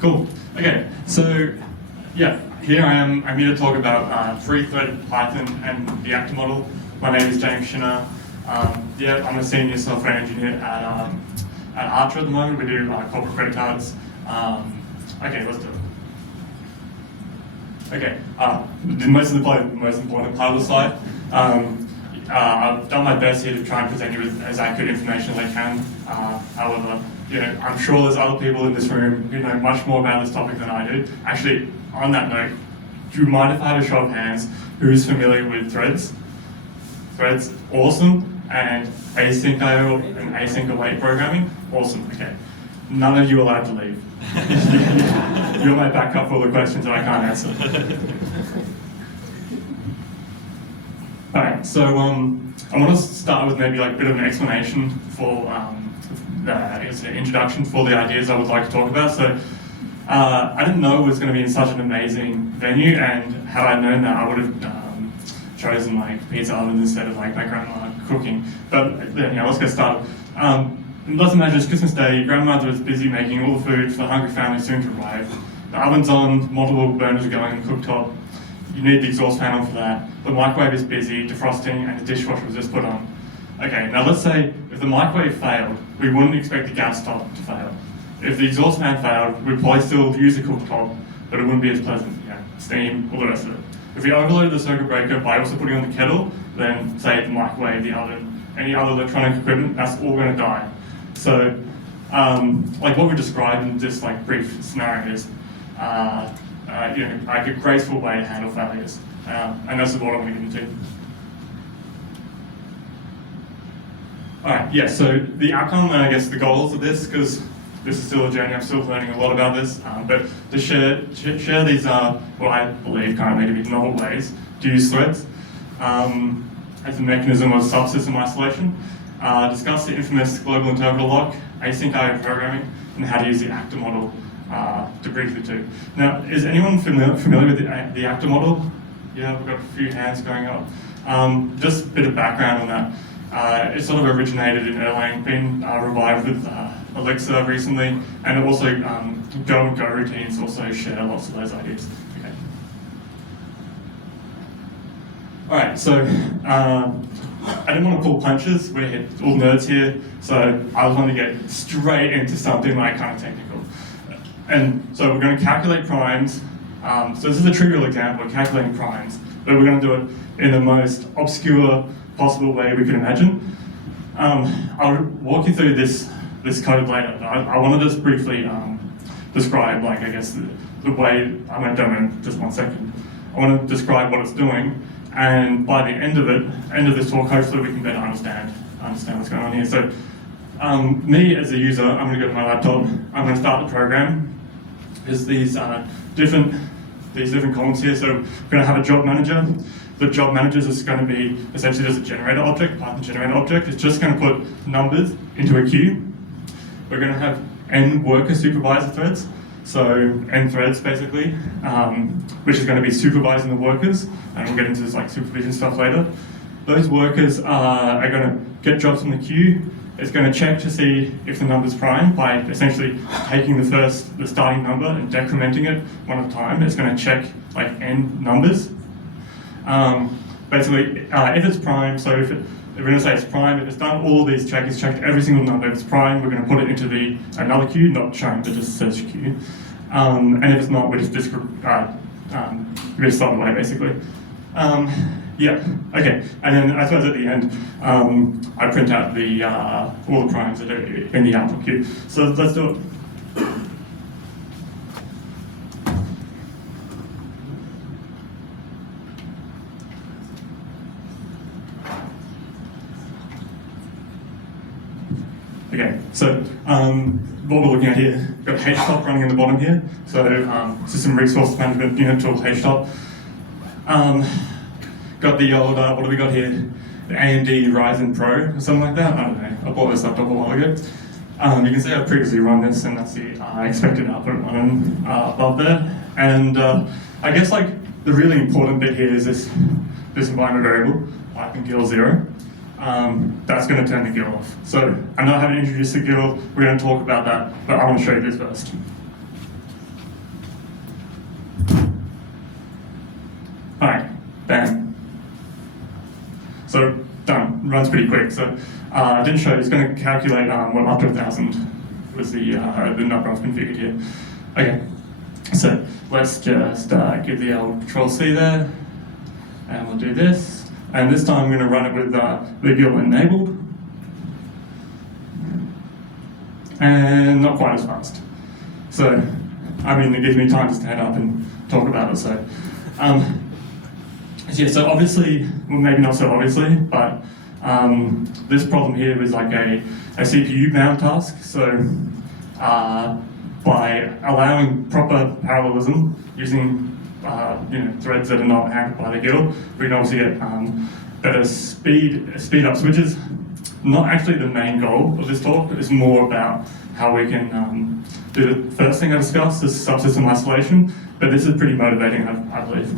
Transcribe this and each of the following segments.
Cool. Okay, so yeah, here I am. I'm here to talk about three-threaded Python and the actor model. My name is James Shinner. Yeah, I'm a senior software engineer at Archer at the moment. We do corporate credit cards. Okay, let's do it. Okay, the most important part of the slide. I've done my best here to try and present you with as accurate information as I can. However, I'm sure there's other people in this room who know much more about this topic than I do. Actually, on that note, do you mind if I have a show of hands who's familiar with threads? Threads, awesome. And async.io and async await programming, awesome. Okay, none of you are allowed to leave. You're my backup for all the questions that I can't answer. All right, so I want to start with maybe like a bit of an explanation for, I guess an introduction for the ideas I would like to talk about. So I didn't know it was going to be in such an amazing venue, and had I known that, I would have chosen like pizza oven instead of like my grandma cooking. But let's get started. Let's imagine it's Christmas Day, your grandmother is busy making all the food for the hungry family soon to arrive. The oven's on, multiple burners are going on the cooktop. You need the exhaust fan on for that. The microwave is busy, defrosting, and the dishwasher was just put on. Okay, now let's say if the microwave failed, we wouldn't expect the gas top to fail. If the exhaust fan failed, we'd probably still use the cooktop, but it wouldn't be as pleasant. Steam, all the rest of it. If we overloaded the circuit breaker by also putting on the kettle, then say the microwave, the oven, any other electronic equipment, that's all going to die. So, like what we described in this like brief scenario is, like a graceful way to handle failures, and that's what I want to get into. All right, yeah. So the outcome and I guess the goals of this, because this is still a journey, I'm still learning a lot about this, but to share these what I believe kind of maybe novel ways to use threads as a mechanism of subsystem isolation. Discuss the infamous global interpreter lock, async.io programming, and how to use the actor model to bridge the two. Now, is anyone familiar with the actor model? Yeah, we've got a few hands going up. Just a bit of background on that. It sort of originated in Erlang, been revived with Elixir recently, and also Go and Go routines also share lots of those ideas. Okay. All right, so I didn't want to pull punches. We're all nerds here, so I was going to get straight into something like kind of technical. And so we're going to calculate primes. So this is a trivial example of calculating primes, but we're going to do it in the most obscure possible way we can imagine. I'll walk you through this code later, but I want to just briefly describe, like, I guess, the way, I'm going to do it in just 1 second. I want to describe what it's doing, and by the end of this talk, hopefully we can better understand what's going on here. So me as a user, I'm going to go to my laptop, I'm going to start the program. There's these different columns here, so we're going to have a job manager. The job manager is going to be essentially just a generator object, Python generator object. It's just going to put numbers into a queue. We're going to have n worker supervisor threads, so n threads basically, which is going to be supervising the workers, and we'll get into this like supervision stuff later. Those workers are going to get jobs from the queue. It's going to check to see if the number's prime by essentially taking the starting number and decrementing it one at a time. It's going to check like n numbers. Basically, if it's prime, so if we're going to say it's prime, if it's done all of these checks, it's checked every single number. If it's prime, we're going to put it into another queue, not shown, but just search queue. And if it's not, we just start away basically. Yeah, okay. And then I suppose at the end, I print out all the primes that are in the output queue. So let's do it. Okay, so what we're looking at here, we've got HTOP running in the bottom here. So System Resource Management Unit tool HTOP. Got the old, what do we got here? The AMD Ryzen Pro or something like that. I don't know. I bought this laptop a while ago. You can see I've previously run this, and that's the expected output running above there. And I guess like the really important bit here is this environment variable, Python GIL 0. That's going to turn the GIL off. So I know I haven't introduced the GIL, we're going to talk about that, but I want to show you this first. runs pretty quick. So I didn't show it. It's going to calculate well, up to 1,000 was the number I've configured here. Okay, so let's just give the old Control C there, and we'll do this. And this time I'm going to run it with the GIL enabled, and not quite as fast. So, I mean, it gives me time to stand up and talk about it. So, yeah, so obviously, well, maybe not so obviously, but this problem here is like a CPU bound task. So, by allowing proper parallelism using threads that are not handled by the GIL, we can obviously get better speed up switches. Not actually the main goal of this talk, it's more about how we can do the first thing I discussed, this subsystem isolation, but this is pretty motivating, I believe.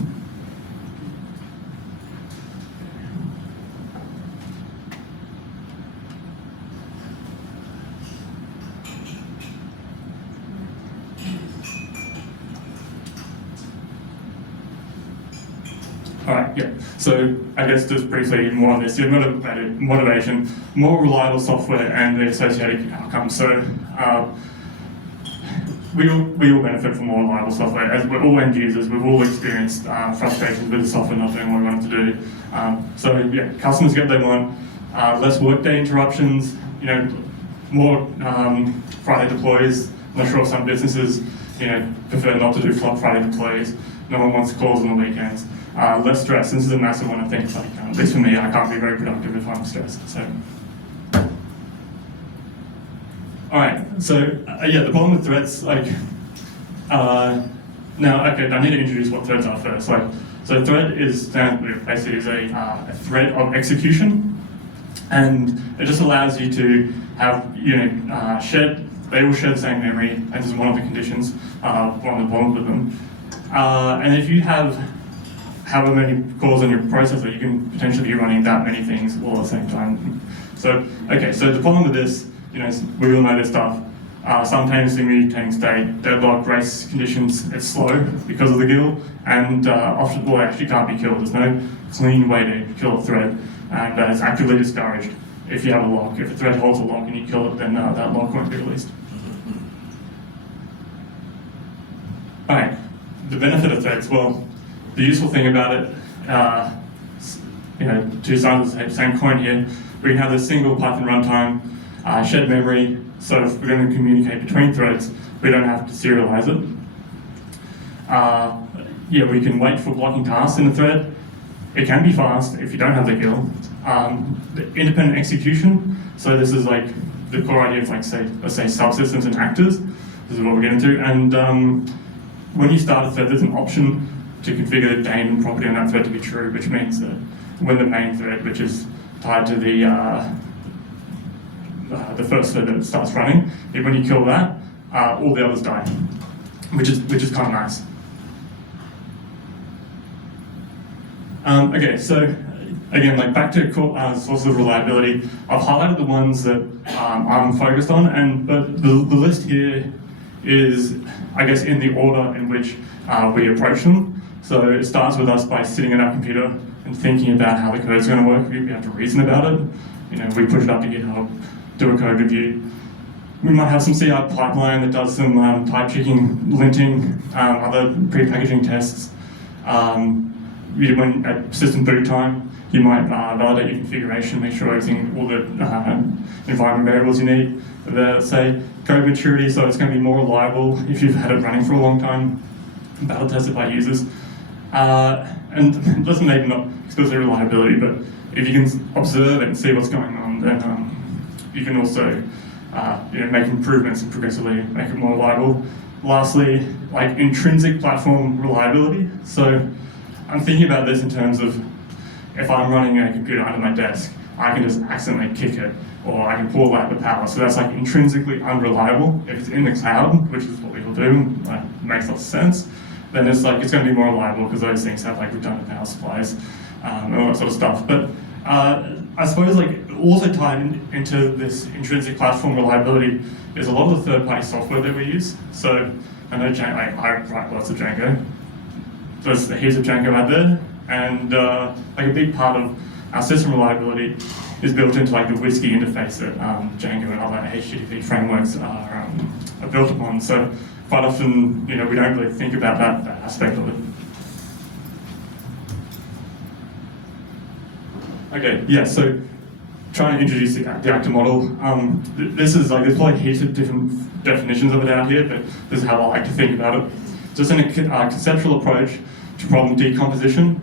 Alright, yeah. So I guess just briefly more on this, the motivation, more reliable software and the associated outcomes. So we all benefit from more reliable software. As we're all end users, we've all experienced frustrations with the software not doing what we want it to do. So yeah, customers get what they want, less workday interruptions, more Friday deploys. I'm not sure if some businesses prefer not to do Friday deploys. No one wants calls on the weekends. Less stress. This is a massive one, I think. Like, at least for me, I can't be very productive if I'm stressed. So, all right. So yeah, the problem with threads, like, now, okay, I need to introduce what threads are first. Like, so thread basically is a thread of execution, and it just allows you to have they all share the same memory, and this is one of the conditions, one of the problems with them. And if you have however many cores on your processor, you can potentially be running that many things all at the same time. So, okay, so the problem with this, we all know this stuff. Simultaneously mutating state, deadlock, race conditions, it's slow because of the GIL, and often, well, it actually can't be killed. There's no clean way to kill a thread, and it's actively discouraged if you have a lock. If a thread holds a lock and you kill it, then that lock won't be released. All right, the benefit of threads, well, the useful thing about it, two sides of the same coin here, we have this single Python runtime, shared memory, so if we're going to communicate between threads, we don't have to serialize it. Yeah, we can wait for blocking tasks in a thread. It can be fast if you don't have the GIL. The independent execution, so this is like the core idea of let's say subsystems and actors. This is what we're getting to, and when you start a thread, there's an option to configure the daemon property on that thread to be true, which means that when the main thread, which is tied to the first thread that it starts running, when you kill that, all the others die, which is kind of nice. Okay, so again, like back to sources of reliability, I've highlighted the ones that I'm focused on, but the list here is, I guess, in the order in which we approach them. So it starts with us by sitting at our computer and thinking about how the code's going to work. We have to reason about it. We push it up to GitHub, do a code review. We might have some CI pipeline that does some type checking, linting, other pre-packaging tests. When at system boot time, you might validate your configuration, make sure everything, all the environment variables you need. Let's say code maturity, so it's going to be more reliable if you've had it running for a long time, battle tested by users. And it doesn't maybe not explicitly reliability, but if you can observe it and see what's going on, then you can also make improvements and progressively make it more reliable. Lastly, like intrinsic platform reliability. So I'm thinking about this in terms of if I'm running a computer under my desk, I can just accidentally kick it, or I can pull out the power. So that's like intrinsically unreliable. If it's in the cloud, which is what people do, makes lots of sense, then it's going to be more reliable because those things have like redundant power supplies and all that sort of stuff. But I suppose also tied into this intrinsic platform reliability is a lot of the third-party software that we use. So I know I write lots of Django. There's heaps of Django out there, and a big part of our system reliability is built into like the WSGI interface that Django and other HTTP frameworks are built upon. So quite often, we don't really think about that aspect of it. Okay, yeah, so trying to introduce the actor model. There's probably heaps of different definitions of it out here, but this is how I like to think about it. Just a conceptual approach to problem decomposition,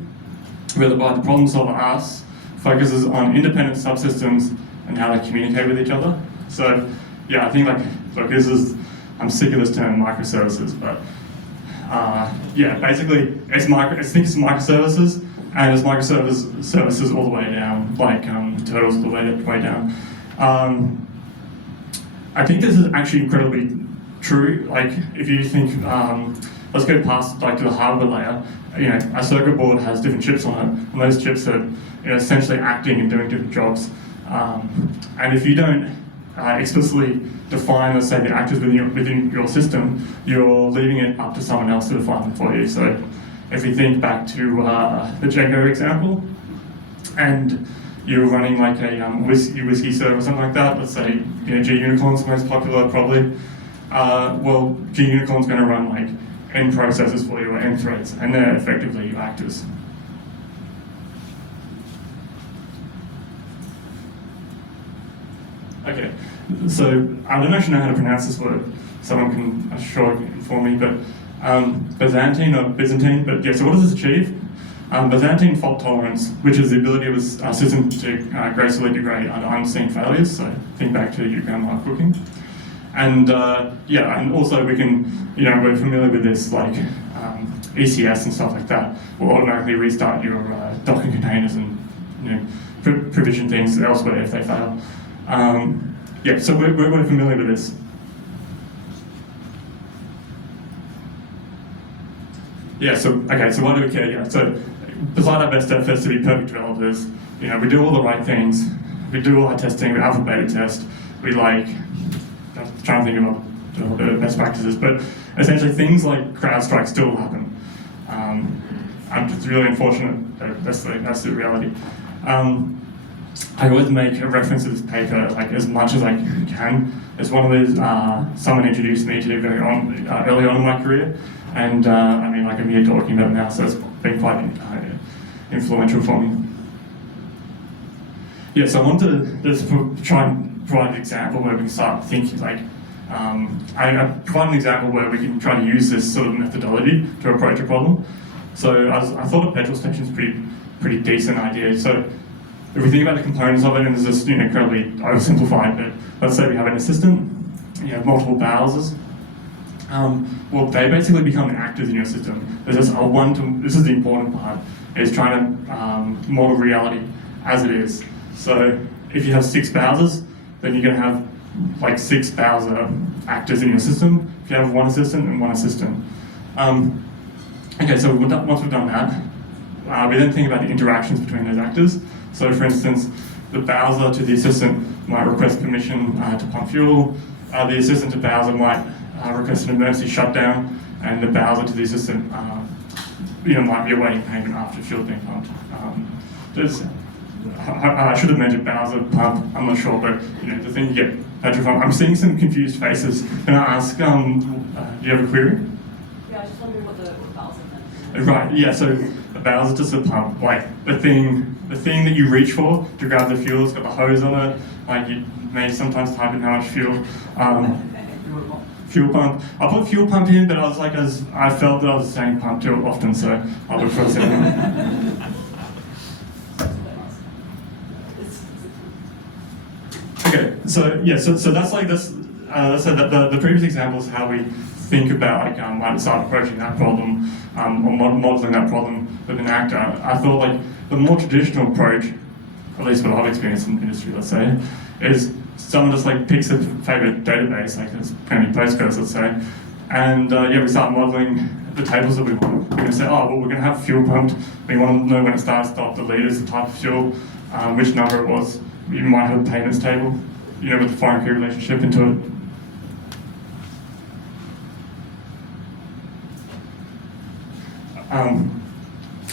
whereby the problem solver asks focuses on independent subsystems and how they communicate with each other. So, yeah, I think I'm sick of this term microservices, but yeah, basically it's thinks microservices, and it's microservices all the way down, like turtles all the way down. I think this is actually incredibly true. Like, if you think, let's go past to the hardware layer. A circuit board has different chips on it, and those chips are essentially acting and doing different jobs. And if you don't explicitly define, let's say, the actors within your system, you're leaving it up to someone else to define them for you. So if we think back to the Django example, and you're running like a WSGI server or something like that, let's say G-Unicorn's the most popular probably, well, G-Unicorn's going to run like N processes for you, or N threads, and they're effectively your actors. Okay, so I don't actually know how to pronounce this word. Someone can, I'm sure, inform me, but Byzantine or Byzantine, but yeah, so what does this achieve? Byzantine fault tolerance, which is the ability of a system to gracefully degrade under unseen failures, so think back to your grandma cooking. And yeah, and also we can, we're familiar with this, like ECS and stuff like that will automatically restart your Docker containers and provision things elsewhere if they fail. Yeah, so we're familiar with this. Yeah, so why do we care? Yeah, so beside our best efforts to be perfect developers, we do all the right things. We do all our testing, we alpha beta test. We I'm trying to think of the best practices, but essentially things like CrowdStrike still happen. I'm just really unfortunate that that's the reality. I always make a reference to this paper as much as I can. It's one of those someone introduced me to early on in my career, and I'm here talking about it now, so it's been quite influential for me. Yeah, so I wanted to just try and provide an example where we can start thinking I provide an example where we can try to use this sort of methodology to approach a problem. So I thought a petrol station is a pretty decent idea. So if we think about the components of it, and this is incredibly oversimplified, but let's say we have an assistant, you have multiple browsers. Well, they basically become actors in your system. This is the important part, is trying to model reality as it is. So if you have 6 browsers, then you're going to have like 6 browser actors in your system. If you have one assistant and one assistant. Okay, so once we've done that, we then think about the interactions between those actors. So for instance, the browser to the assistant might request permission to pump fuel. The assistant to browser might request an emergency shutdown, and the browser to the assistant might be awaiting payment after fuel being pumped. I should have mentioned browser pump, I'm not sure, but the thing you get petrol from. I'm seeing some confused faces. Can I ask, do you have a query? Yeah, I was just wondering what browser meant. Right, yeah, so the browser just a pump, like the thing that you reach for to grab the fuel, it's got the hose on it, like you may sometimes type in how much fuel. Fuel pump. I put fuel pump in, but I felt that I was saying pump too often, so I would put it. Okay, so yeah, so that's like this. So the previous example is how we think about might start approaching that problem or modeling that problem with an actor. I thought the more traditional approach, at least what I've experienced in the industry, let's say, is someone just picks a favorite database, like this Penny postcodes, let's say, and yeah, we start modeling the tables that we want. We're going to say, oh, well, we're going to have fuel pumped. We want to know when it starts, stop, the liters, the type of fuel, which number it was. You might have a payments table, with the foreign key relationship into it.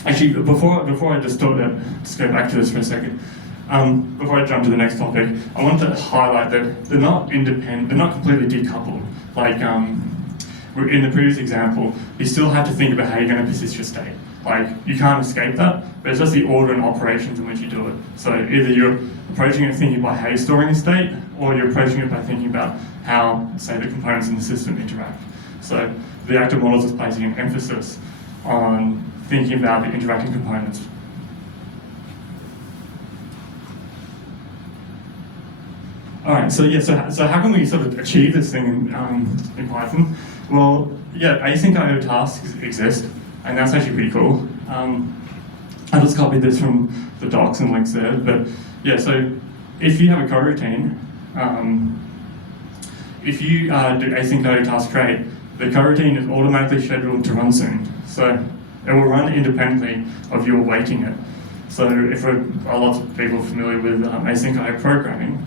Actually, before I just thought that, just go back to this for a second. Before I jump to the next topic, I want to highlight that they're not independent, they're not completely decoupled. Like in the previous example, you still have to think about how you're going to persist your state. Like, you can't escape that, but it's just the order and operations in which you do it. So either you're approaching it thinking by how you're storing a state, or you're approaching it by thinking about how, say, the components in the system interact. So the active models is placing an emphasis on thinking about the interacting components. Alright, so how can we sort of achieve this thing in Python? Well, yeah, async IO tasks exist, and that's actually pretty cool. I just copied this from the docs and links there, but yeah, so if you have a coroutine, if you do async IO task create, the coroutine is automatically scheduled to run soon. So it will run independently of you awaiting it. So if are lots of people familiar with async IO programming,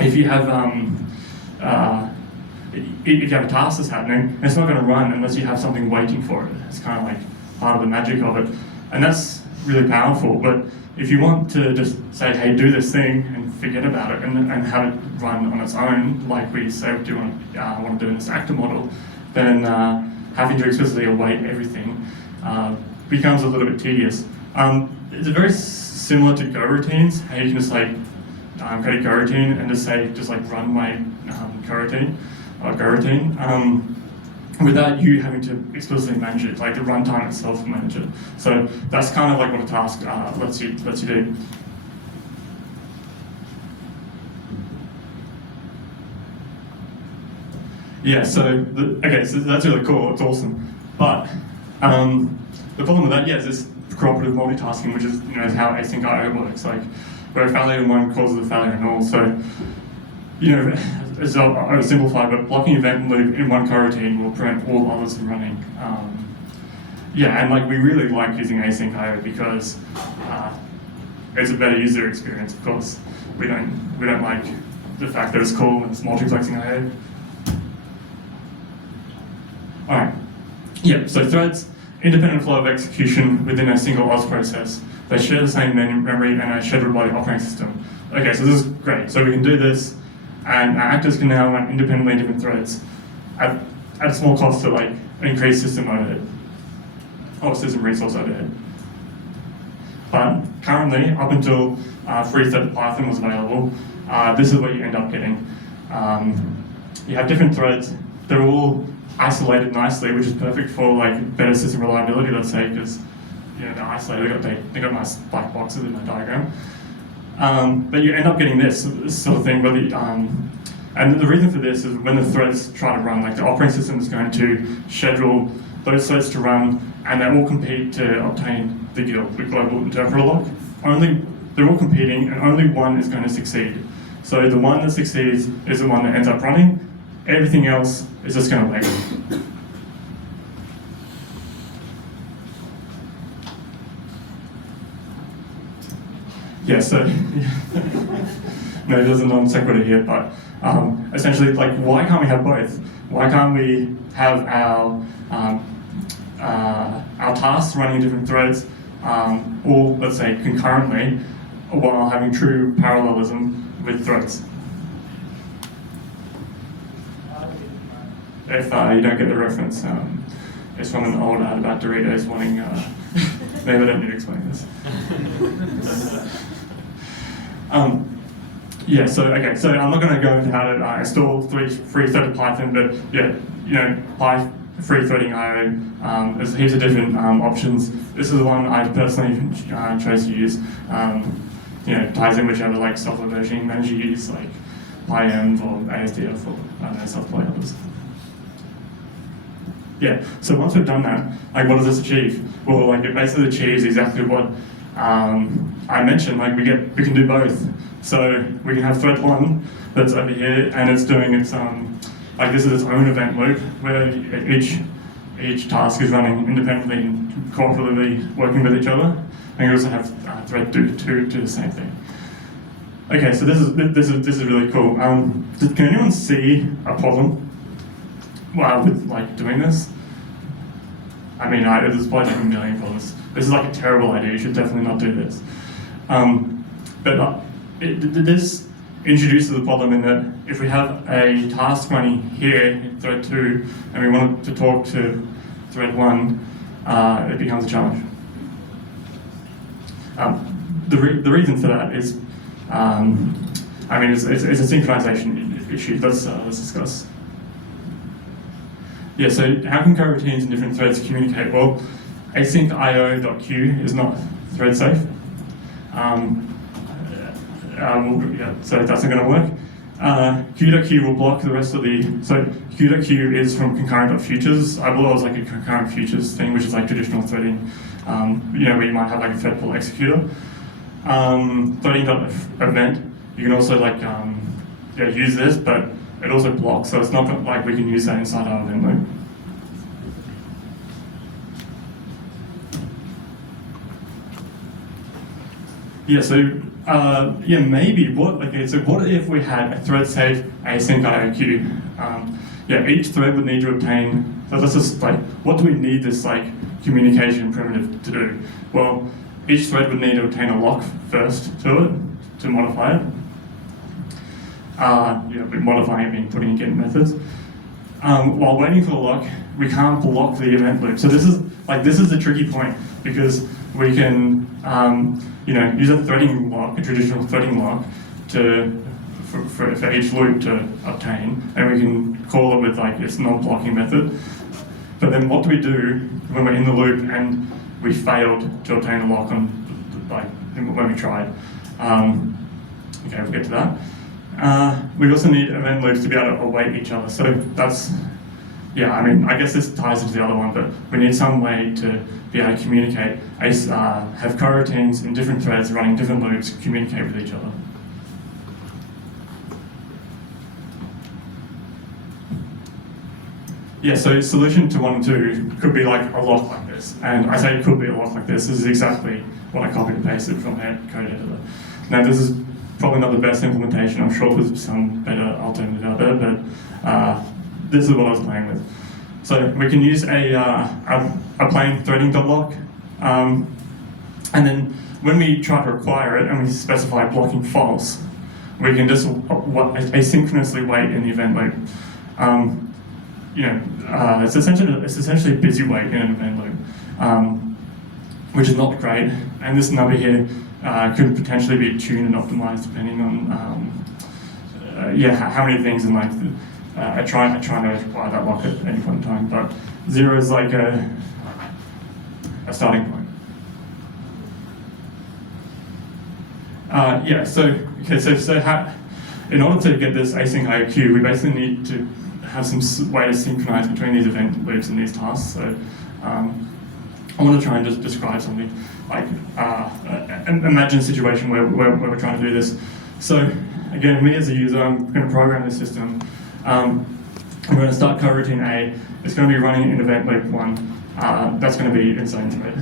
if you have a task that's happening, it's not going to run unless you have something waiting for it. It's kind of like part of the magic of it. And that's really powerful, but if you want to just say, hey, do this thing and forget about it and have it run on its own, like we say we want to do in this actor model, then having to explicitly await everything becomes a little bit tedious. It's very similar to Go routines, how you can just like create a Go routine and just say, run my coroutine or Go routine, without you having to explicitly manage it, like the runtime itself will manage it. So that's kind of like what a task lets you do. Yeah, so that's really cool, it's awesome. But the problem with that, is this cooperative multitasking, which is how async IO works. Like, where a failure in one causes a failure in all. So, it's oversimplified, but blocking event loop in one coroutine will prevent all others from running. And like we really like using async IO because it's a better user experience. Of course, we don't like the fact that it's cool and it's multiplexing IO. All right. Yeah. So threads, independent flow of execution within a single OS process. They share the same memory and are scheduled by the operating system. Okay, so this is great. So we can do this, and our actors can now run independently in different threads at a small cost to like increase system overhead, or system resource overhead. But currently, up until free-threaded Python was available, this is what you end up getting. You have different threads. They're all isolated nicely, which is perfect for like better system reliability, let's say, because they're isolated. They got nice black boxes in my diagram. But you end up getting this sort of thing. Where and the reason for this is when the threads try to run, like the operating system is going to schedule those threads to run, and they all compete to obtain the GIL, the global interpreter lock. They're all competing, and only one is going to succeed. So the one that succeeds is the one that ends up running. Everything else is just going to wait. Yeah, so no, there's a non sequitur here, but essentially, like, why can't we have both? Why can't we have our tasks running in different threads, all, let's say, concurrently, while having true parallelism with threads? If you don't get the reference, it's from an old ad about Doritos wanting, maybe I don't need to explain this. So I'm not going to go into how to install free-threaded Python, but free threading IO. There's heaps of different options. This is the one I personally chose to use. Ties in whichever like software versioning manager you use, like PyEnv or ASDF or software others. Yeah, so once we've done that, like what does this achieve? Well, like it basically achieves exactly what I mentioned. Like we can do both. So we can have thread one that's over here, and it's doing its like this is its own event loop where each task is running independently and cooperatively working with each other. And you also have thread two do the same thing. Okay, so this is really cool. Can anyone see a problem with like doing this? I mean, there's probably like a million problems. This is like a terrible idea. You should definitely not do this. But this introduces the problem in that if we have a task running here in thread 2 and we want to talk to thread 1, it becomes a challenge. The reason for that is, it's a synchronization issue. Let's discuss. Yeah, so how can coroutines in different threads communicate? Well, async.io.q is not thread safe. So that's not going to work. Q.Q will block the rest of the. So Q.Q is from concurrent.futures. I believe it was like a concurrent futures thing, which is like traditional threading. Where you might have like a thread pool executor. Threading.event, you can also like use this, but it also blocks, so it's not like we can use that inside our event loop. Yeah, so maybe what if we had a thread safe async IOQ? Each thread would need to obtain. So this is like, what do we need this like communication primitive to do? Well, each thread would need to obtain a lock first to it to modify it. Modifying it being putting in get methods. While waiting for the lock, we can't block the event loop. So this is the tricky point, because we can use a threading lock, a traditional threading lock, for each loop to obtain, and we can call it with like its non-blocking method. But then what do we do when we're in the loop and we failed to obtain a lock on when we tried? We'll get to that. We also need event loops to be able to await each other. So that's, I guess this ties into the other one, but we need some way to be able to communicate, have coroutines in different threads running different loops, communicate with each other. Yeah, so solution to 1 and 2 could be like a lock like this. And I say it could be a lock like this. This is exactly what I copied and pasted from the code editor. Now this is probably not the best implementation. I'm sure there's some better alternative out there, but this is what I was playing with. So we can use a plain threading.lock, and then when we try to require it and we specify blocking false, we can just asynchronously wait in the event loop. It's essentially a busy wait in an event loop, which is not great. And this number here could potentially be tuned and optimized depending on how many things in like trying to require that lock at any point in time. But 0 is like a starting point. In order to get this async IOQ, we basically need to have some way to synchronize between these event loops and these tasks. So I want to try and just describe something like, imagine a situation where we're trying to do this. So again, me as a user, I'm going to program the system. I'm going to start coroutine A. It's going to be running in event loop 1. That's going to be its own thread.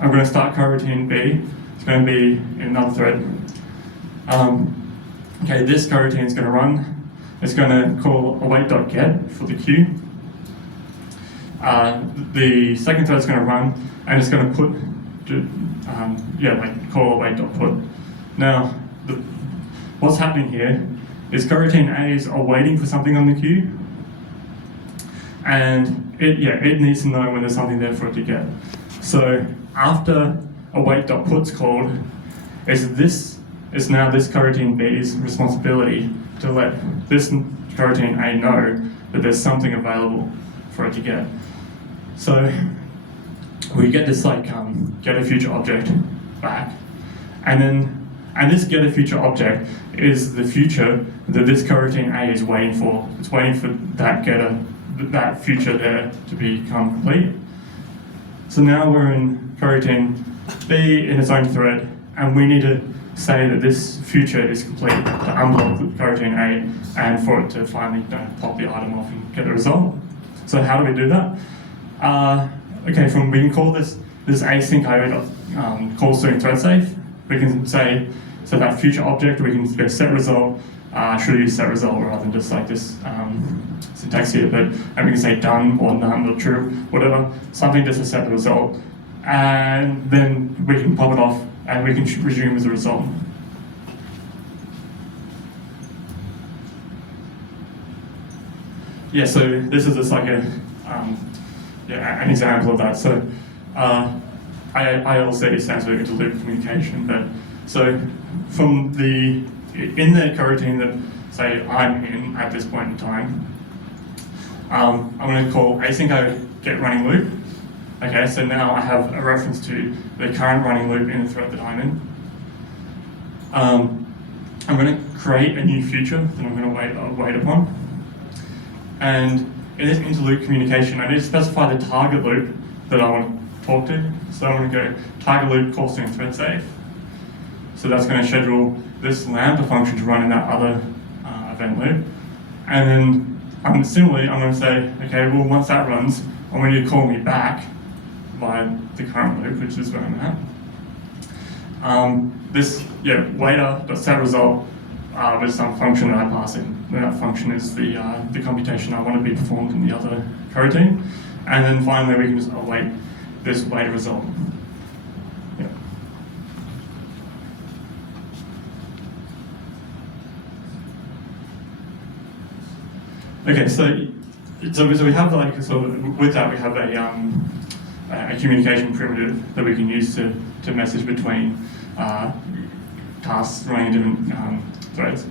I'm going to start coroutine B. It's going to be in another thread. This coroutine is going to run. It's going to call await.get for the queue. The second thread is going to run, and it's going to put, call await.put. Now, what's happening here is coroutine A is awaiting for something on the queue, and it needs to know when there's something there for it to get. So after await.put's called, it's now this coroutine B's responsibility to let this coroutine A know that there's something available for it to get. So we get this get a future object back, and this get a future object is the future that this coroutine A is waiting for. It's waiting for that future there to become complete. So now we're in coroutine B in its own thread, and we need to say that this future is complete to unblock the coroutine A and for it to finally pop the item off and get the result. So how do we do that? We can call this async IO call string thread safe. We can say, so that future object, we can go set result, should use set result rather than just like this syntax here, and we can say done or none or true, whatever, something just to set the result. And then we can pop it off and we can resume as a result. yeah, so this is just like an example of that. So ILC stands for interloop communication. But so from in the coroutine that say I'm in at this point in time, I'm going to call async.get running loop. Okay, so now I have a reference to the current running loop in the thread that I'm in. I'm going to create a new future that I'm going to wait upon. And in this interloop communication, I need to specify the target loop that I want to talk to. So I'm going to go target loop call string thread save. So that's going to schedule this Lambda function to run in that other event loop. And then similarly, I'm going to say, okay, well, once that runs, I want you to call me back via the current loop, which is where I'm at. This waiter.setResult with some function that I pass in. And that function is the computation I want to be performed in the other coroutine. And then finally, we can just await this waiter result. Yeah. Okay, so we have like with that we have a communication primitive that we can use to message between tasks running different threads.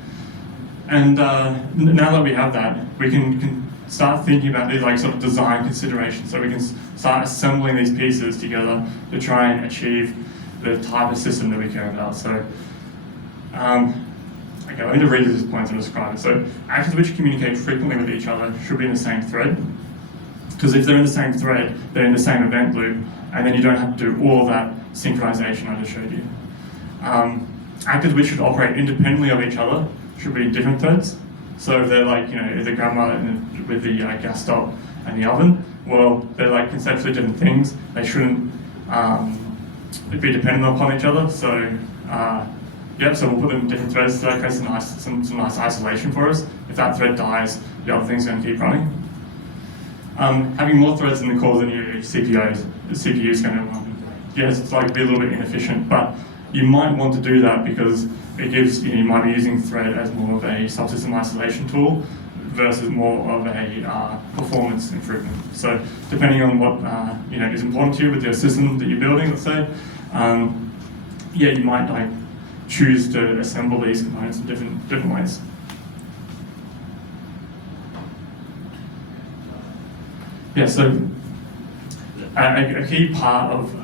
And now that we have that, we can start thinking about these like sort of design considerations. So we can start assembling these pieces together to try and achieve the type of system that we care about. So, okay, let me just read these points and describe it. So, actors which communicate frequently with each other should be in the same thread. Because if they're in the same thread, they're in the same event loop, and then you don't have to do all of that synchronization I just showed you. Actors which should operate independently of each other should be in different threads. So if they're like, if the grandmother with the gas stop and the oven, well, they're like conceptually different things. They shouldn't be dependent upon each other. So, so we'll put them in different threads. So that creates some nice isolation for us. If that thread dies, the other thing's going to keep running. Having more threads in the core than your CPU is going to, it's like be a little bit inefficient, but you might want to do that because it gives, you might be using thread as more of a subsystem isolation tool versus more of a performance improvement. So depending on what is important to you with your system that you're building, let's say, you might like choose to assemble these components in different ways. Yeah, so a key part of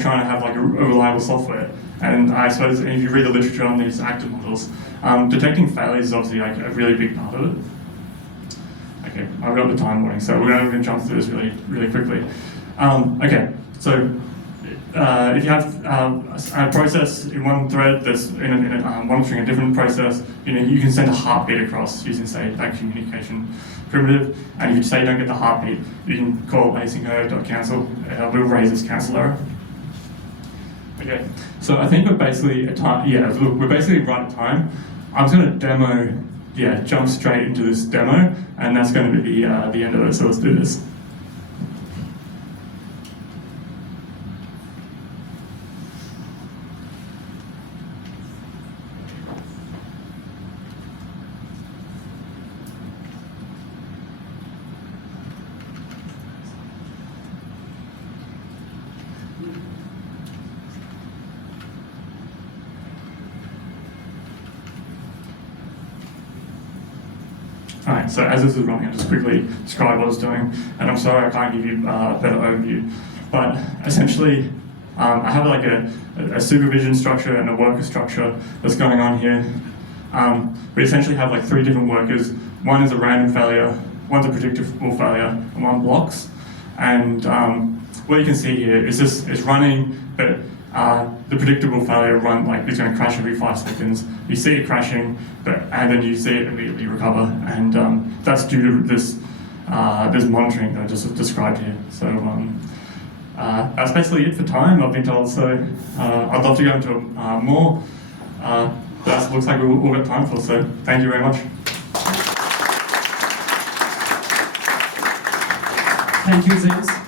trying to have like a reliable software, and I suppose if you read the literature on these active models, detecting failures is obviously like a really big part of it. Okay, I've got the time warning, so we're going to jump through this really quickly. Okay, so if you have a process in one thread that's monitoring a different process, you can send a heartbeat across using, say, that communication primitive. And if you say you don't get the heartbeat, you can call async.cancel. We'll raise this cancel error. Okay, so I think we're basically at time. Yeah, look, we're basically right at time. I'm just going to demo. Yeah, jump straight into this demo, and that's going to be the end of it. So let's do this. Alright, so as this is running, I'll just quickly describe what it's doing, and I'm sorry I can't give you a better overview, but essentially I have like a supervision structure and a worker structure that's going on here. We essentially have like three different workers. One is a random failure, one's a predictable failure, and one blocks. And what you can see here is this is running, but the predictable failure it's going to crash every 5 seconds. You see it crashing, and then you see it immediately recover, and that's due to this monitoring that I just described here. So that's basically it for time, I've been told. So I'd love to go into more. That looks like we've all got time for. So thank you very much. Thank you, James.